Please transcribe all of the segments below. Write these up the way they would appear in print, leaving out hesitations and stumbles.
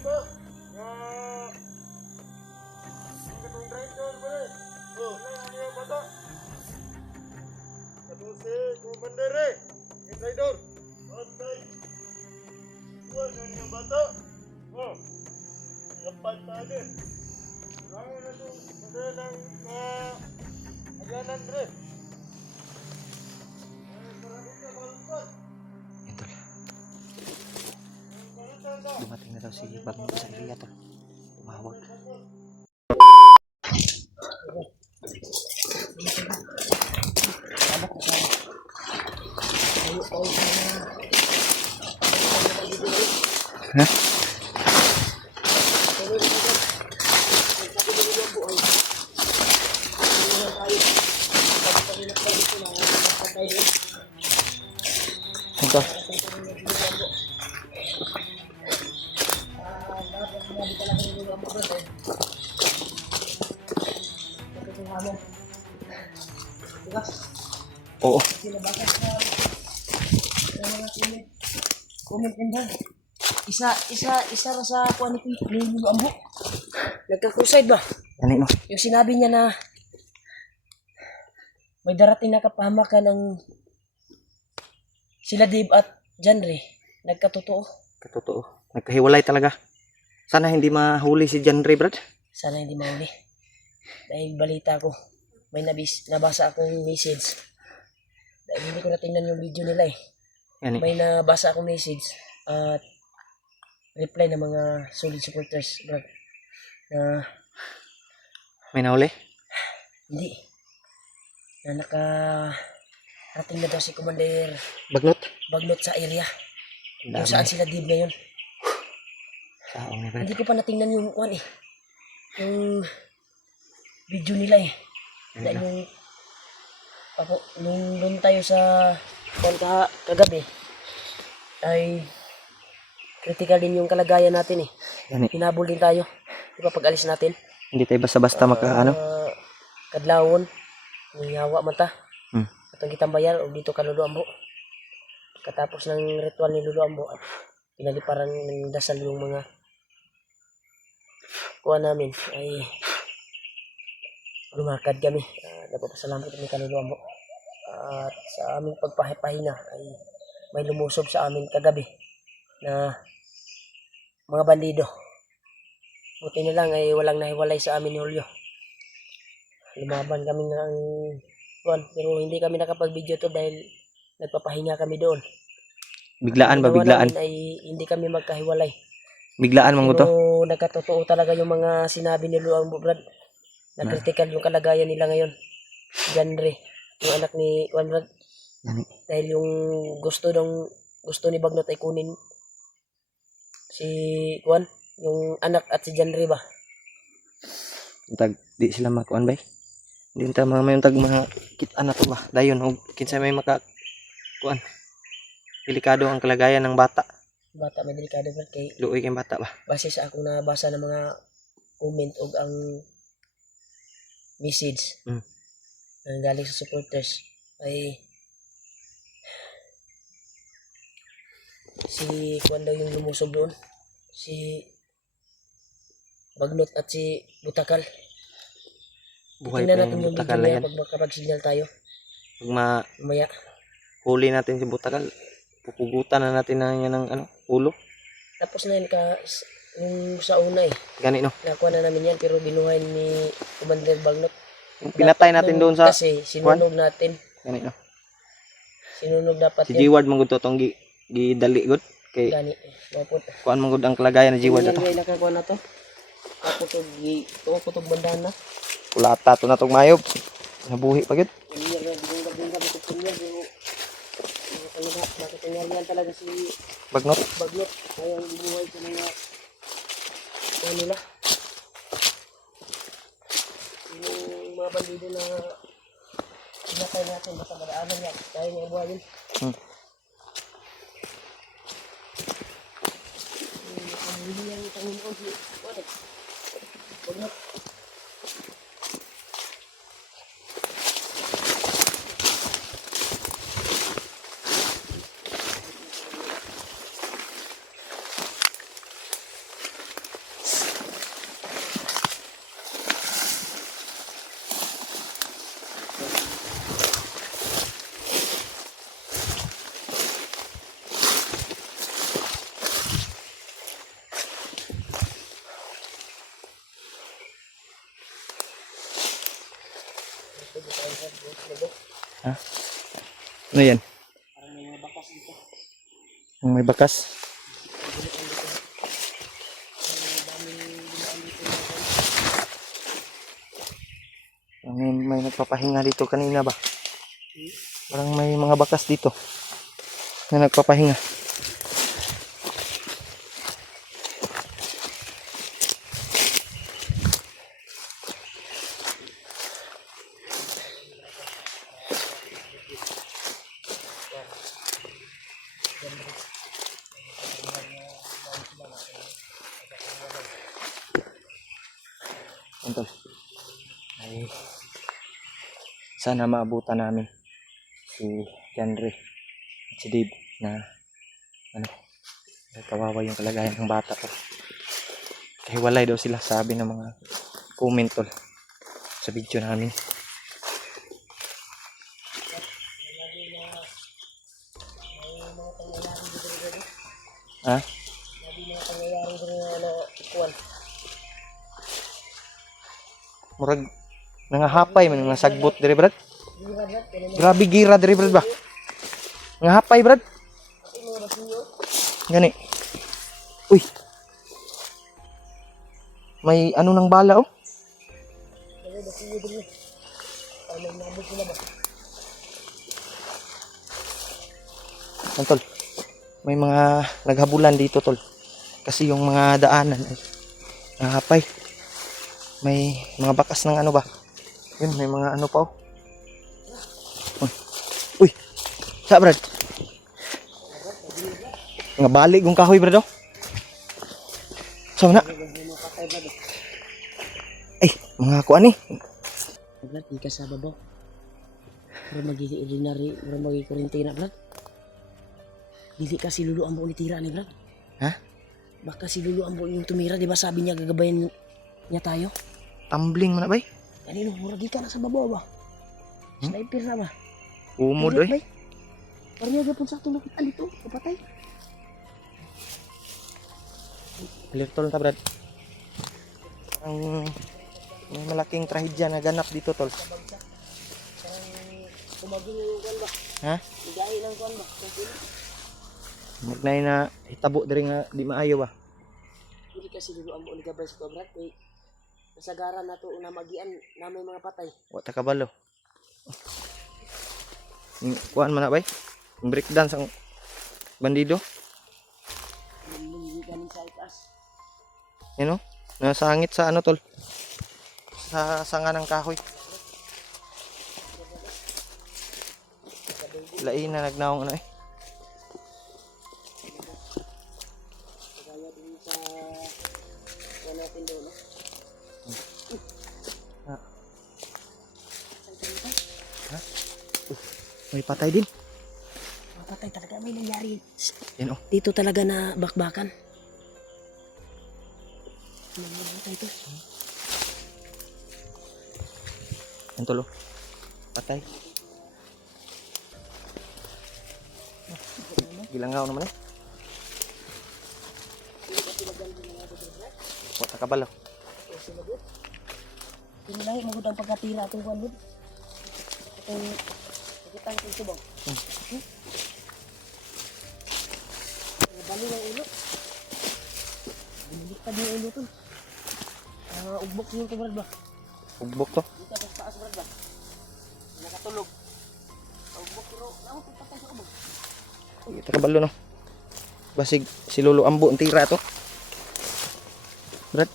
ba? Nga... Ang katong driver ba eh? Oh, ano yung bata? Katong si Commander eh. Yung driver. Bantay. Buwan na yung bata. Oh. Yapat tayo eh. Kailangan na itong madalang aganan rin. Maraming na balpan. Ito. Dumating na daw si Bagno sa area to. Tumawag. Ha? Ito. Oo. Comment and down. Isa ra sa kuan ni Ambo. Nagka-crusade ba? Ano no? Yung sinabi niya na may darating na kapahamakan ng sila Dave at Janre. Nagkatotoo. Katotoo. Nagkahiwalay talaga. Sana hindi mahuli si John Ray, Brad. Sana hindi mahuli. Dahil balita ko, may nabasa akong message. Dahil hindi ko natingnan yung video nila eh. Yan eh. May nabasa akong message at reply ng mga solid supporters, Brad. Na May nahuli? hindi. Na nakarating na daw si Commander Bagnot? Bagnot sa area. Ang Kung dami. saan sila Dave ngayon. Saong ni Brad. Hindi ko pa natingnan yung one eh. Yung video nila eh. Ano Dahil na? nung doon tayo sa kagabi ay critical din yung kalagayan natin eh. Yan eh. Hinabol din tayo. Di ba pag alis natin? Hindi tayo basta-basta ano? Kadlawon. Nangihawa man ta. Hmm. Atong gitambayan o dito ka Lolo Ambo. Katapos ng ritual ni Lolo Ambo at pinaliparan ng dasal yung mga kuha namin ay lumakad kami. Nagpapasalamat kami kay Lolo Ambo. At sa aming pagpapahinga ay may lumusob sa amin kagabi na mga bandido. Buti na lang ay walang nahiwalay sa amin ni Julio. Lumaban kami ng kuwan, pero hindi kami nakapag-video to dahil nagpapahinga kami doon. Biglaan ba? Ang ginawa Biglaan? namin ay hindi kami magkahiwalay. Biglaan man to? Pero nagkatotoo talaga yung mga sinabi ni Luang Brad. Nag-critical yung kalagayan nila ngayon. Janre, yung anak ni Juan Brad. Yan eh. Dahil yung gusto ni Bagnot ay kunin si Juan, yung anak at si Janre ba? Tag di sila makuan bay. Hindi ta mga tag mga kita na to ba. Dayon og kinsa may maka kuan. Delikado ang kalagayan ng bata. Bata may delikado ba kay Luoy kay bata ba. base sa akong nabasa ng mga comment o ang message na galing sa supporters ay si Juan daw yung lumusob doon, si Bagnot at si Butakal. Buhay Tingnan pa natin yung yung video butakal na niya yan. pag makapag-signal tayo Pag mamaya. mahuli natin si butakal, pupugutan na natin na yan ng ano, ulo. Tapos na yun yung sa una eh, Gani no. nakuha na namin yan pero binuhay ni Commander Bagnot. Yung pinatay Dapat natin nung- doon sa kasi sinunog natin, gani no. sinunog dapat Si yan. G-Ward man gud to tong gidali gud kay Gani, mapot. kuan man gud ang kalagayan ni G-Ward ato. Yan nakakuha na to. Kaputog bandahan na. Kulata to na tong mayob. Nabuhi pa gid. Makatingyarihan talaga si Bagnot. Bagnot. Kaya ang buhay sa mga nila. Yung mga bandido na pinatay natin, basta madaanan yan. Kaya niya ibuhayin. Ang hindi niya yung Panginoon si Bagnot. Ha? Ano yan? Parang may mga bakas dito. May bakas? May nagpapahinga dito kanina ba? Parang may mga bakas dito na nagpapahinga. Tol, ay sana maabutan namin si Janre at si Dave na ano, kawawa yung kalagayan ng bata to. Kahiwalay daw sila, sabi ng mga comment tol sa video namin. Ha? Sabi mga pangyayari ko na ikuan. Murag nangahapay man mga sagbot diri brad. Gira Brad, kaya naman Grabe gira diri brad ba? Nangahapay brad. ako mga basinyo. Gani. Uy. May ano nang bala oh. Kaya basinyo din. Ay may nabot sila ba? Yan, tol. May mga naghabulan dito tol. Kasi yung mga daanan ay nahapay. May mga bakas ng ano ba? Yun, may mga ano pa oh. Uy. Uy. Sa brad. Nga balik kong kahoy brad oh. So na. Patay Brad. Ay, mga kuan eh. Brad, di ka sa babaw. Para mag-ordinary, para mag-quarantine Brad. Dili ka si Lulu Ambo ni tira ni Brad. Ha? Baka si Lulu Ambo yung tumira, di ba sabi niya gagabayan niya tayo? Tumbling mo na bay. Kanino, mura di ka na sa babaw ba? Sniper na ba? Umod Pilit, oy. bay. Parang niya gapon sa tulog dito, kapatay. Tol ta brad. Ang may malaking trahedya na ganap dito tol. Kumagin yung kuwan ba? Ha? Ligayi ng kuwan ba? Magnay na hitabo diri nga di maayo ba. Hindi kasi Lulu Ambo ni gabay sa to Brad. Kay nasagaran na to una magian na may mga patay. Wa ta kabalo. Kuan man na bay. Breakdance ang bandido. Hindi galing sa itaas. You know? Nasangit sa ano tol. Sa sanga ng kahoy. Lain na nagnaong ano eh. Kaya din sa kuwan natin doon. Ha? May patay din. Mga patay talaga may nangyari. Yan oh. Dito talaga na bakbakan. Mga patay to. Yan tol oh. Patay. Gilangaw naman eh. Wa ta kabalo. Pinilay magud ang pagkatira atong kuwan bud. Atong kitang subong. Bali ng ulo. Bumiliktad yung ulo to. Ugbok yung to Brad ba? Ugbok to. Dito sa taas Brad ba? Nakatulog. Ugbok pero naman patay sa ugbok. Kita kabalo no. Basig si Lolo Ambo ang tira to. Brad.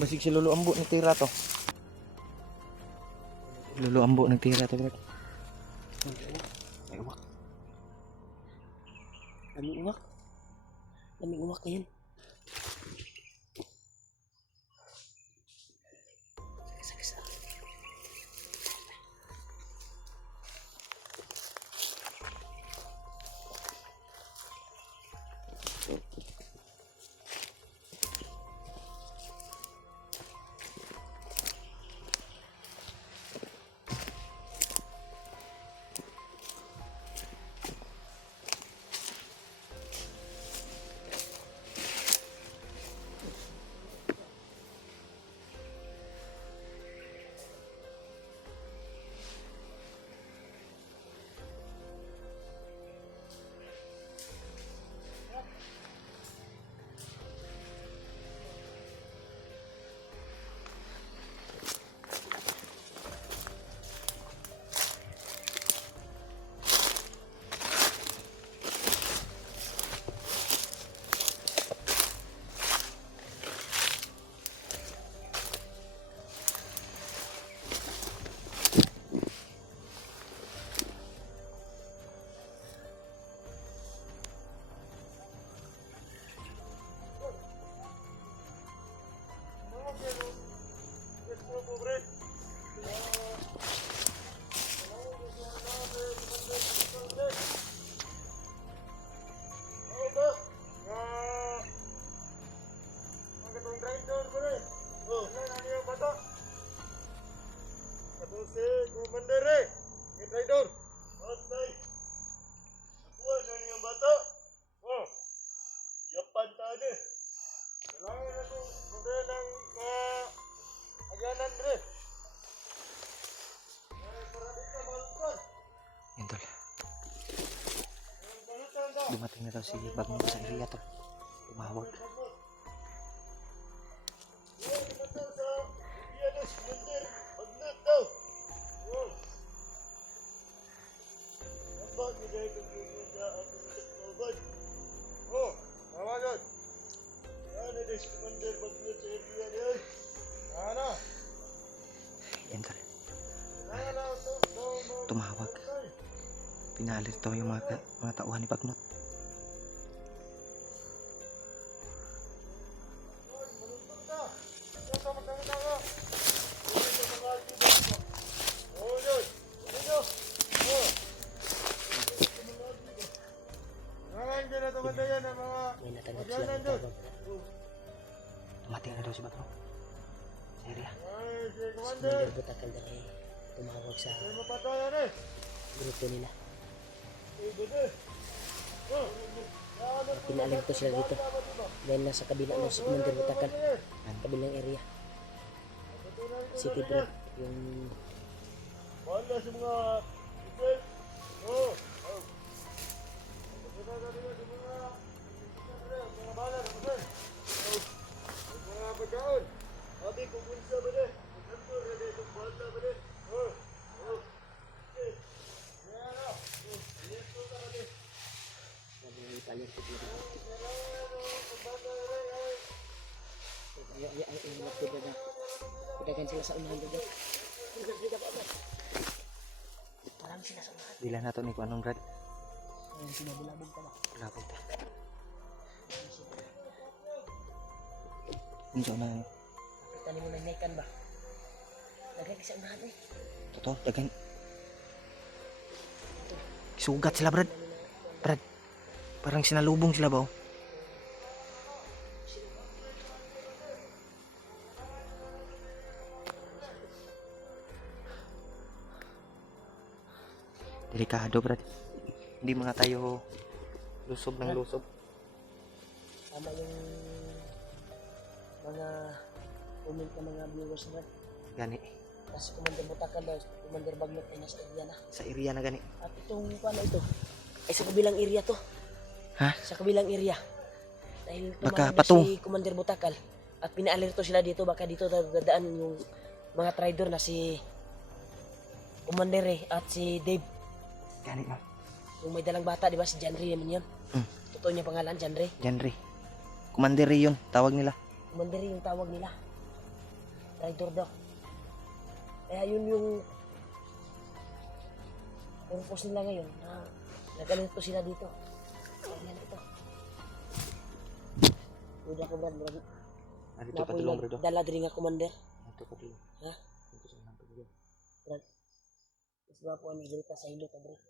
Basig si Lolo Ambo ng tira to. Lolo Ambo ng tira to, Brad. Ay, uwak. Daming uwak. Daming uwak na yan. Saksa. Kailangan na ito. Magdala ng agyanan, Dre. Para dito, malutan. Yan tol. Malutan daw. Dumating na daw si Bagnot sa area tol. Tumawag. Yan tol. Tumawag. Pinalit daw yung mga tauhan ni Bagnot. May natanggap sila ng tawag. Dumating na daw si Bagnot sa area. Si Commander Butakal na ay tumawag sa grupo nila. Pinaalerto sila dito dahil nasa kabila ng si Commander Butakal, kabilang area. City Break, yung wala sa mga mga bala mga pagkaon. Abi kung unsa ba de? Kanto ra de kung bala ba de? palerto dito. Kudagan sila sa unahan dito. Parang sila sa unahan. Dila na to ni Kuanong Brad. Ayun, sinabulabog ka ba? Labog ta. Unsa na yun? Kapitan mo ng nekan ba? Lagay sa unahan eh. Totoo, dagan. Sugat sila Brad. Brad. Parang sinalubong sila ba? Oh? Delikado Brad. Hindi mga tayo lusob ng lusob. Tama yung mga comment ng mga viewers na. Gani. Kasi Commander Butakal daw, Commander Bagnot ay nasa area na. Sa area na gani. At itong paano ito? Ay sa kabilang area to. Ha? Sa kabilang area. Dahil Baka tumawag na patung. si Commander Butakal at pinaalerto sila dito, baka dito dadaan yung mga traidor na si Commander at si Dave. Gani no. Yung may dalang bata, di ba? Si Janry naman yun. Totoo niya pangalan, Janry. Janry. Commander yun, tawag nila. Commander yung tawag nila. Traidor daw. Kaya yun yung purpose nila ngayon na nag-alerto sila dito. Ayan ito. Uda ko Brad. Dito pa tulong Brad. Dala diri nga Commander. Dito pa tulong. Ha? Dito sa nang tulong. Brad. Mas ba po ang nagdita sa ilo ka Brad.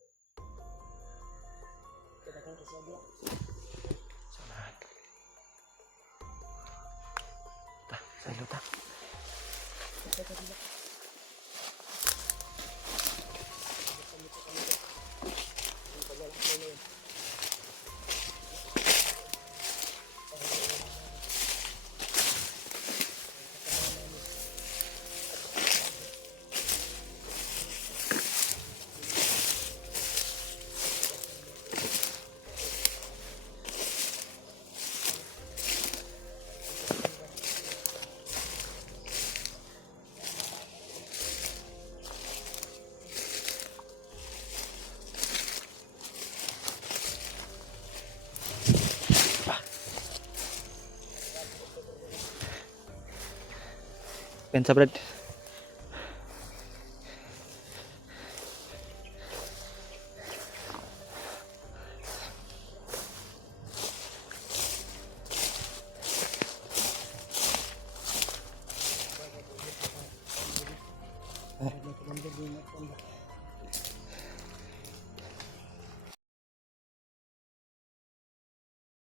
Kita kan kasi dia. Samahan. Ta, sa ilo ta. Kita dia. Pensa Brad. Commander din